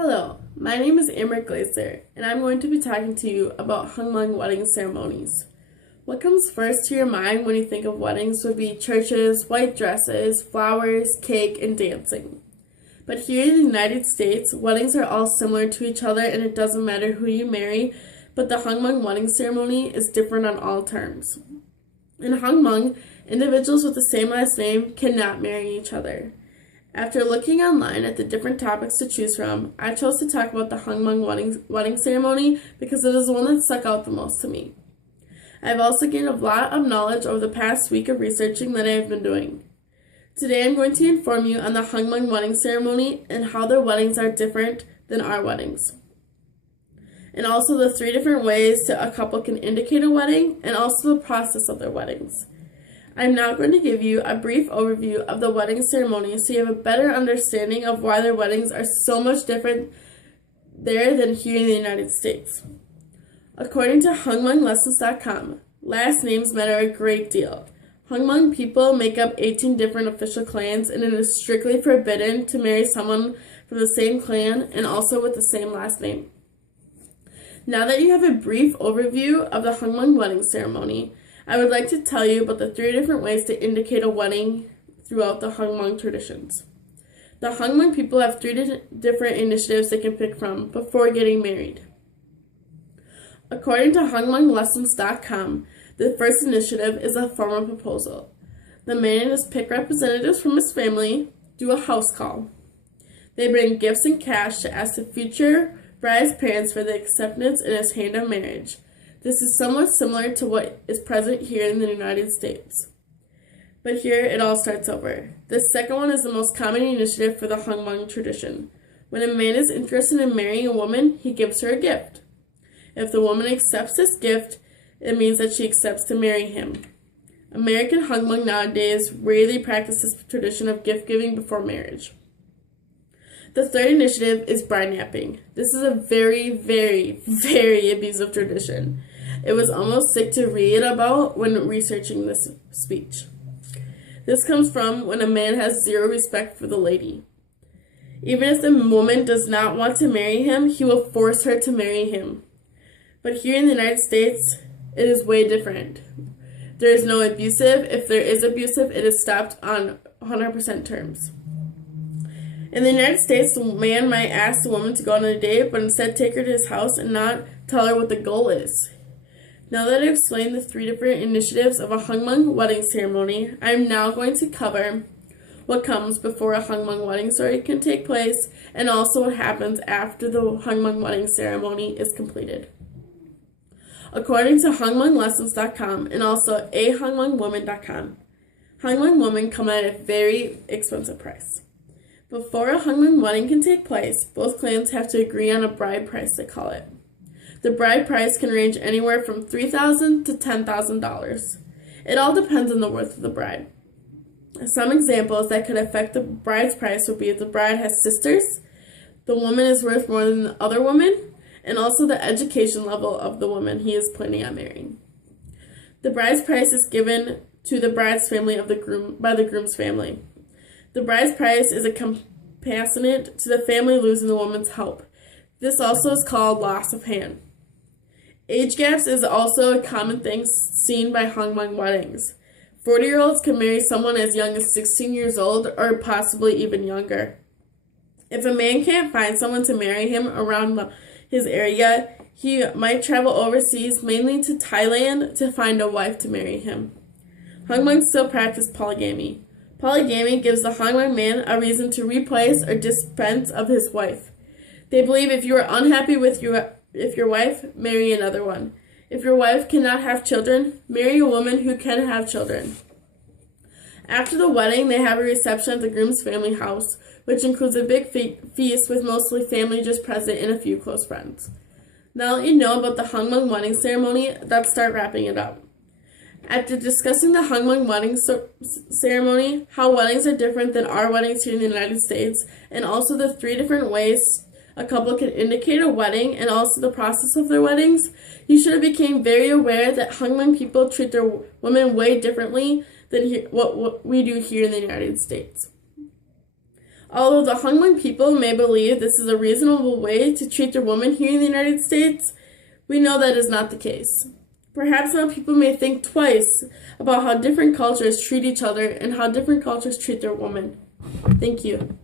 Hello, my name is Amber Glazer, and I'm going to be talking to you about Hmong wedding ceremonies. What comes first to your mind when you think of weddings would be churches, white dresses, flowers, cake, and dancing. But here in the United States, weddings are all similar to each other and it doesn't matter who you marry, but the Hmong wedding ceremony is different on all terms. In Hmong, individuals with the same last name cannot marry each other. After looking online at the different topics to choose from, I chose to talk about the Hmong wedding ceremony because it is the one that stuck out the most to me. I've also gained a lot of knowledge over the past week of researching that I have been doing. Today I'm going to inform you on the Hmong wedding ceremony and how their weddings are different than our weddings. And also the 3 different ways a couple can indicate a wedding and also the process of their weddings. I'm now going to give you a brief overview of the wedding ceremony so you have a better understanding of why their weddings are so much different there than here in the United States. According to HmongLessons.com, last names matter a great deal. Hmong people make up 18 different official clans, and it is strictly forbidden to marry someone from the same clan and also with the same last name. Now that you have a brief overview of the Hmong wedding ceremony, I would like to tell you about the 3 different ways to indicate a wedding throughout the Hmong traditions. The Hmong people have 3 different initiatives they can pick from before getting married. According to HmongLessons.com, the first initiative is a formal proposal. The man must pick representatives from his family, do a house call. They bring gifts and cash to ask the future bride's parents for the acceptance in his hand of marriage. This is somewhat similar to what is present here in the United States. But here it all starts over. The second one is the most common initiative for the Hmong tradition. When a man is interested in marrying a woman, he gives her a gift. If the woman accepts this gift, it means that she accepts to marry him. American Hmong nowadays rarely practice this tradition of gift giving before marriage. The third initiative is bride napping. This is a very, very, very abusive tradition. It was almost sick to read about when researching this speech. This comes from when a man has zero respect for the lady. Even if the woman does not want to marry him, he will force her to marry him. But here in the United States, it is way different. There is no abusive. If there is abusive, it is stopped on 100% terms. In the United States, the man might ask the woman to go on a date, but instead take her to his house and not tell her what the goal is. Now that I've explained the 3 different initiatives of a Hmong wedding ceremony, I am now going to cover what comes before a Hmong wedding ceremony can take place, and also what happens after the Hmong wedding ceremony is completed. According to HmongLessons.com and also ahmongwoman.com, Hmong women come at a very expensive price. Before a Hmong wedding can take place, both clans have to agree on a bride price, they call it. The bride price can range anywhere from $3,000 to $10,000. It all depends on the worth of the bride. Some examples that could affect the bride's price would be if the bride has sisters, the woman is worth more than the other woman, and also the education level of the woman he is planning on marrying. The bride's price is given to the bride's family by the groom's family. The bride's price is a compensation to the family losing the woman's help. This also is called loss of hand. Age gaps is also a common thing seen by Hmong weddings. 40-year-olds can marry someone as young as 16 years old or possibly even younger. If a man can't find someone to marry him around his area, he might travel overseas, mainly to Thailand, to find a wife to marry him. Hmong still practice polygamy. Polygamy gives the Hmong man a reason to replace or dispense of his wife. They believe if you are unhappy with your wife, marry another one. If your wife cannot have children, marry a woman who can have children. After the wedding, they have a reception at the groom's family house, which includes a big feast with mostly family just present and a few close friends. Now that you know about the Hmong wedding ceremony, let's start wrapping it up. After discussing the Hmong wedding ceremony, how weddings are different than our weddings here in the United States, and also the 3 different ways a couple can indicate a wedding and also the process of their weddings, you should have become very aware that Hmong people treat their women way differently than what we do here in the United States. Although the Hmong people may believe this is a reasonable way to treat their women here in the United States, we know that is not the case. Perhaps now people may think twice about how different cultures treat each other and how different cultures treat their women. Thank you.